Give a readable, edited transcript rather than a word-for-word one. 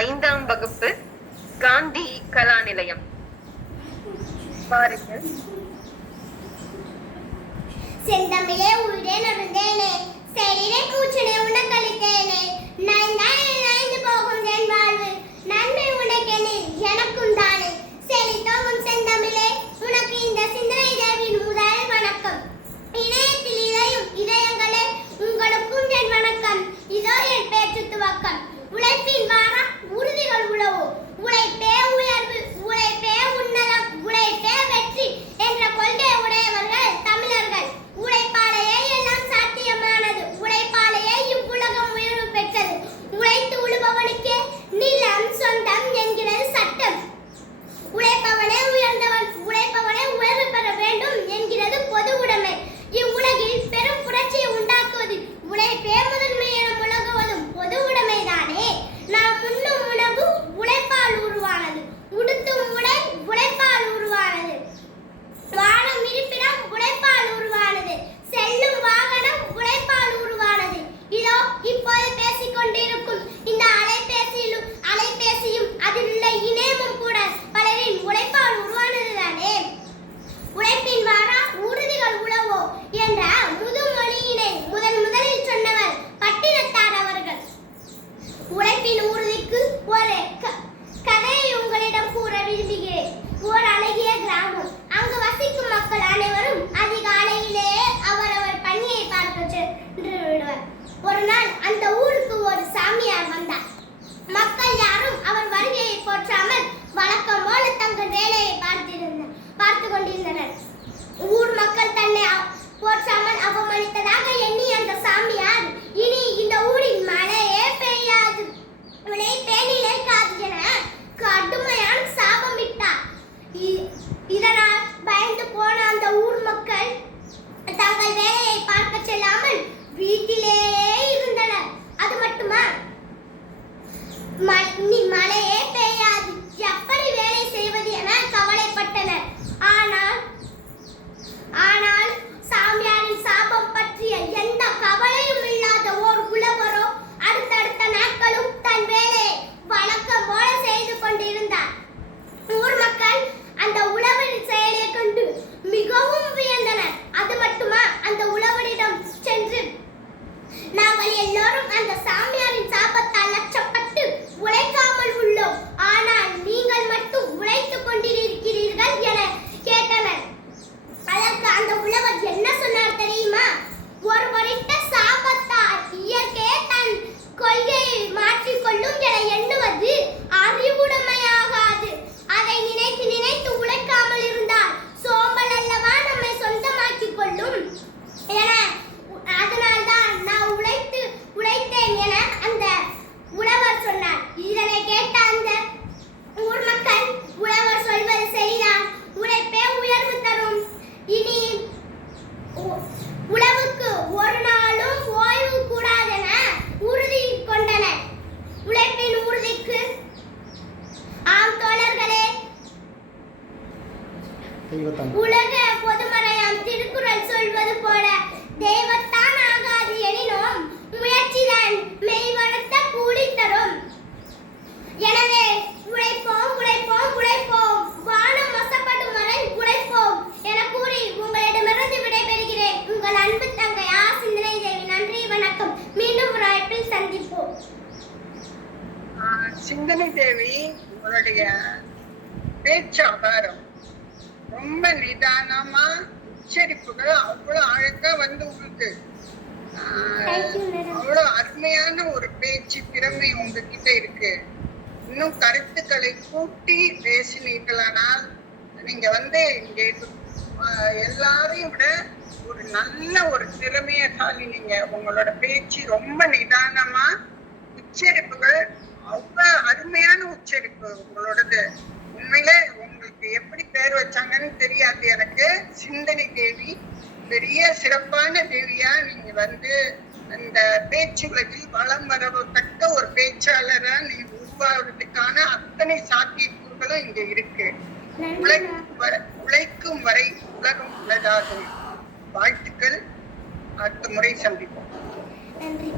5ஆம் வகுப்பு காந்தி கலா நிலையம். பாருங்கள். செந்தமிழே உயிரே நொறுந்தேனே, செயலிலே கூச்சனே உனக்களித்தேனே, நைந்து போகும் என் வாழ்வு நன்மை உனக்கெனில் எனக்கும் தானே. செழித்தோங்கும் செந்தமிழே, உனக்கு இந்த சிந்தனை தேவியின் முதல் வணக்கம். இணையத்தில் இதையும் இதயங்களே, உங்களுக்கும் என் வணக்கம். இதோ என் பேச்சு துவக்கம். உழைப்பின் வாரம் உறுதிகள் உழவு, உழைப்பே உயர்வு, உழைப்பே உன்னதம், உழைப்பே வெற்றி என்ற கொள்கை உடையவர்கள் தமிழர்கள். உழைப்பாலேயே எல்லாம் சாத்தியமானது, உழைப்பாலேயே இவ்வுலகம் உயர்வு பெற்றது. உழைத்து உழுபவனுக்கே நிலம் சொந்தம் என்கிறது சட்டம். உழைப்பவனே உயர்ந்தவன், உழைப்பவனே உயர்வு பெற வேண்டும் என்கிறது பொது உடைமை. இவ்வுலகில் பெரும் புரட்சியை உண்டாக்குவது உழைப்பே முதன்மை என முழங்குவதும் பொது உடைமைதானே. நாம் உண்ணும் உணவு உழைப்பால் உருவானது, உடுத்தும் உடை உழைப்பால் உருவானது, வாழும் இருப்பிடம் உழைப்பால் உருவானது, செல்லும் வாகனம் உழைப்பால் உருவானது. இதோ இப்போது பேசிக் கொண்டிருக்கும் இந்த அலைபேசியும் அதில் உள்ள இணையமும் கூட பலரின் உழைப்பால் உருவானதுதானே. உழைப்பின் வாரா உறுதிகள் உழவோ என்ற முதுமொழியினை முதலில் சொன்னவர் பட்டினத்தார் அவர்கள். உழைப்பின் உறுதிக்கு ஒரு கதையை உங்களிடம் கூற விரும்புகிறேன். ஓர் அழகிய கிராமம். அங்கு வசிக்கும் மக்கள் அனைவரும் அதிகாலையிலேயே அவரவர் பணியை பார்க்க சென்று விடுவர். ஒரு நாள் அந்த ஊருக்கு ஒரு சாமியார் வந்தார். மக்கள் யாரும் அவர் வருகையை போற்றாமல் வழக்கம் போல தங்கள் வேலையை பார்த்து கொண்டிருந்தனர். ஊர் மக்கள் தன்னை போற்றாமல் அவமதித்ததாக எண்ணி அந்த சாமியார், இனி இந்த ஊரில் மழையே பெய்யாது, உழைப்பே நிலைக்காது என கடுமையான சாபமிட்டார். இதனால் பயந்து போன அந்த ஊர் மக்கள் தங்கள் வேலையை பார்க்க செல்லாமல் வீட்டிலேயே இருந்தனர். அது மட்டுமா, மழையே பெய்யாது, எப்படி வேலை செய்வது என கவலைப்பட்டனர். ஆனால் சாமியாரின் சாபம் பற்றிய எந்த கவலையும் இல்லாத ஓர் உழவரோ அடுத்தடுத்த நாட்களும் தன் வேலையை வழக்கம் போல செய்து கொண்டிருந்தார். ஊர் மக்கள் அந்த உழவரின் செயலை கண்டு மிகவும் வியந்தனர். அது மட்டுமா, அந்த உழவரிடம் சென்று, நாங்கள் எல்லோரும் அந்த சாமியாரின் சாபத்தால் லட்சப்பட்டு உழைக்காமல் உள்ளோம், ஆனால் நீங்கள் மட்டும் உழைத்துக் கொண்டிருக்கிறீர்கள் என கேட்டனர். அதற்கு அந்த உழவர் என்ன சொன்னார் தெரியுமா? ஒருவரிட்ட சாபத்தால் இயற்கையே தன் கொள்கையை மாற்றிக்கொள்ளும் என எண்ணுவது அறிவுடைமையாகாது. அதை நினைத்து நினைத்து உழைக்காமல் இருந்தால் சோம்பல் அல்லவா நம்மை சொந்தமாக்கிக் கொள்ளும் என, அதனால்தான் நான் உழைத்தேன் என அந்த உழவர் சொன்னார். இதனை கேட்ட அந்த ஊர் மக்கள், உழவர் சொல்வது சரிதான், உழைப்பே உயர்வு தரும், இனி உழவுக்கு ஒரு நாளும் ஓய்வு கூடாதென உறுதி கொண்டனர். உழைப்பின் உறுதிக்கு ஆம் தோழர்களே, உலக பொதுமறையாம் திருக்குறள் சொல்வது போல தெய்வத்தான் ஆகாது எனினும் முயற்சிதான் மெய்வளர்த்த கூலி தரும். எனவே உழைப்போம் உழைப்போம் உழைப்போம், வானம் வசப்படும் வரை உழைப்போம் என கூறி உங்களிடமிருந்து விடைபெறுகிறேன். உங்கள் அன்பு தங்கை ஆ. சிந்தனை தேவி. நன்றி, வணக்கம். மீண்டும் ஒரு அழைப்பில் சந்திப்போம். சிந்தனை தேவி, உங்களுடைய பேச்சு ஆதாரம் ரொம்ப நிதானமா, உச்சரிப்புகள் அவ்வளவு அழகா வந்து உங்களுக்கு அவ்வளவு அருமையான ஒரு பேச்சு திறமை உங்ககிட்ட இருக்கு. இன்னும் கருத்துக்களை கூட்டி பேசினீர்களானால் நீங்க இங்க எல்லாரையும் விட ஒரு நல்ல ஒரு திறமையசாலி. நீங்க உங்களோட பேச்சு ரொம்ப நிதானமா, உச்சரிப்புகள் அவ்வளவு அருமையான உச்சரிப்பு உங்களோடது. உண்மையில உங்களுக்கு எப்படி பேர் வச்சாங்கன்னு தெரியாது எனக்கு. சிந்தனை தேவி பெரிய சிறப்பான தேவியா நீங்க அந்த பேச்சு உலகில் வளம் வரத்தக்க ஒரு பேச்சாளரா நீங்க உருவாவதுக்கான அத்தனை சாத்தியக்கூறுகளும் இங்க இருக்கு. உழைக்கும் வரை உலகம் உலகாகும். வாழ்த்துக்கள். அடுத்த முறை சந்திப்போம். நன்றி.